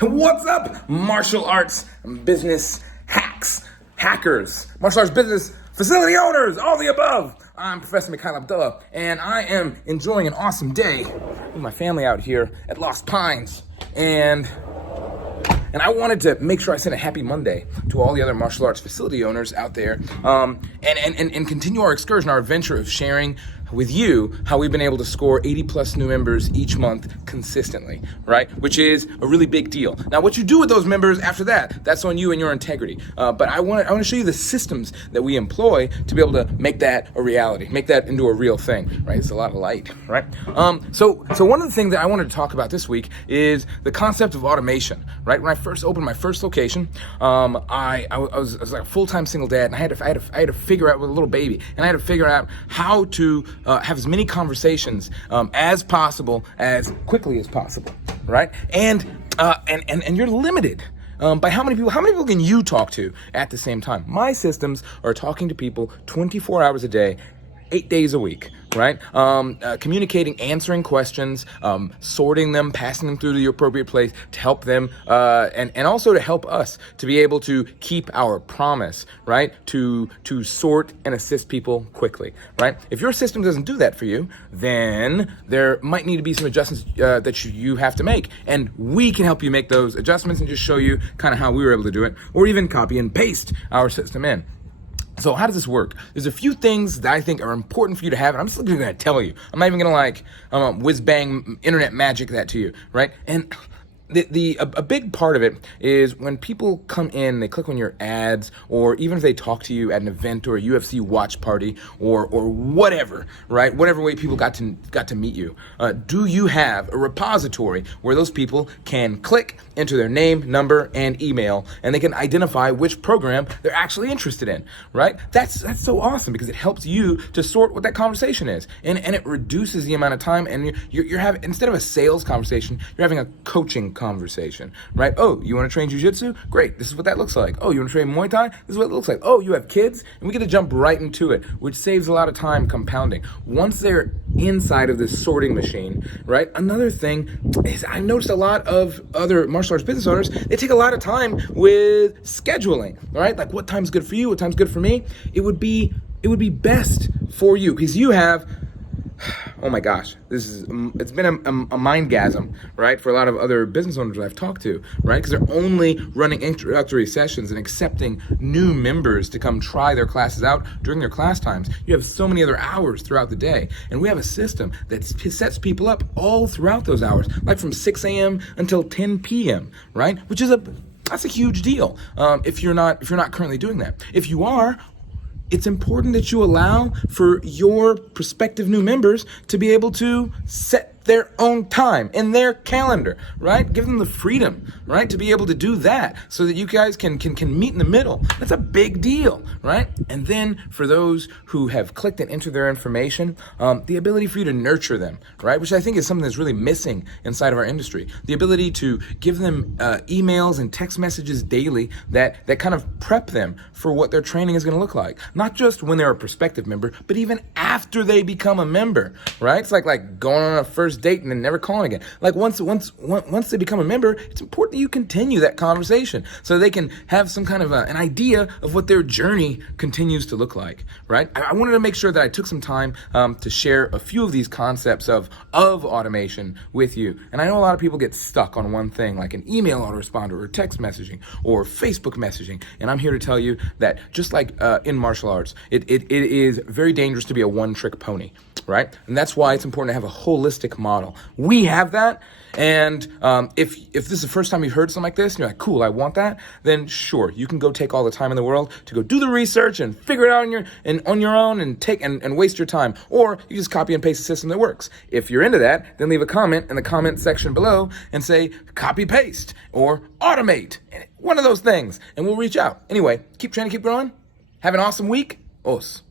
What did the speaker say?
What's up, martial arts business hackers, martial arts business facility owners, all the above? I'm Professor Mikhail Abdullah, and I am enjoying an awesome day with my family out here at Lost Pines. And I wanted to make sure I sent a happy Monday to all the other martial arts facility owners out there, and continue our excursion, our adventure of sharing with you how we've been able to score 80 plus new members each month consistently, right? Which is a really big deal. Now, what you do with those members after that, that's on you and your integrity. But I want to show you the systems that we employ to be able to make that a reality, make that into a real thing, right? It's a lot of light, right? So one of the things that I wanted to talk about this week is the concept of automation, right? When I first opened my first location, I was like a full-time single dad, and I had to figure out with a little baby, and I had to figure out how to have as many conversations as possible, as quickly as possible, right? And you're limited by how many people can you talk to at the same time? My systems are talking to people 24 hours a day, 8 days a week, right? Communicating, answering questions, sorting them, passing them through to the appropriate place to help them, and also to help us to be able to keep our promise, right? To sort and assist people quickly, right? If your system doesn't do that for you, then there might need to be some adjustments that you have to make, and we can help you make those adjustments and just show you kind of how we were able to do it, or even copy and paste our system in. So how does this work? There's a few things that I think are important for you to have, and I'm just going to tell you. I'm not even going to whiz bang internet magic that to you, right? And a big part of it is when people come in, they click on your ads, or even if they talk to you at an event or a UFC watch party or whatever, right? Whatever way people got to meet you. Do you have a repository where those people can click into their name, number, and email, and they can identify which program they're actually interested in, right? That's so awesome because it helps you to sort what that conversation is, and it reduces the amount of time, and you're having, instead of a sales conversation, you're having a coaching conversation, right? Oh, you want to train jiu-jitsu? Great, this is what that looks like. Oh, you want to train Muay Thai? This is what it looks like. Oh, you have kids? And we get to jump right into it, which saves a lot of time compounding. Once they're inside of this sorting machine, right? Another thing is I noticed a lot of other martial arts business owners, they take a lot of time with scheduling, right? Like what time's good for you, what time's good for me? It would be best for you because you have, oh my gosh, it's been a mindgasm, right, for a lot of other business owners that I've talked to, right, because they're only running introductory sessions and accepting new members to come try their classes out during their class times. You have so many other hours throughout the day, and we have a system that sets people up all throughout those hours, like from 6 a.m. until 10 p.m., right, which is that's a huge deal if you're not currently doing that. If you are, it's important that you allow for your prospective new members to be able to set their own time in their calendar, right? Give them the freedom, right, to be able to do that so that you guys can meet in the middle. That's a big deal, right? And then for those who have clicked and entered their information, the ability for you to nurture them, right, which I think is something that's really missing inside of our industry. The ability to give them emails and text messages daily that kind of prep them for what their training is going to look like. Not just when they're a prospective member, but even after they become a member, right? It's like going on a first date and then never calling again. Like once they become a member, it's important that you continue that conversation so they can have some kind of an idea of what their journey continues to look like, right? I wanted to make sure that I took some time to share a few of these concepts of automation with you. And I know a lot of people get stuck on one thing, like an email autoresponder or text messaging or Facebook messaging. And I'm here to tell you that just like in martial arts, it is very dangerous to be a one-trick pony, right? And that's why it's important to have a holistic model. We have that, and if this is the first time you've heard something like this, and you're like, cool, I want that, then sure, you can go take all the time in the world to go do the research and figure it out on your own and waste your time, or you just copy and paste a system that works. If you're into that, then leave a comment in the comment section below and say copy paste or automate, one of those things, and we'll reach out. Anyway, keep training, keep growing. Have an awesome week. Os.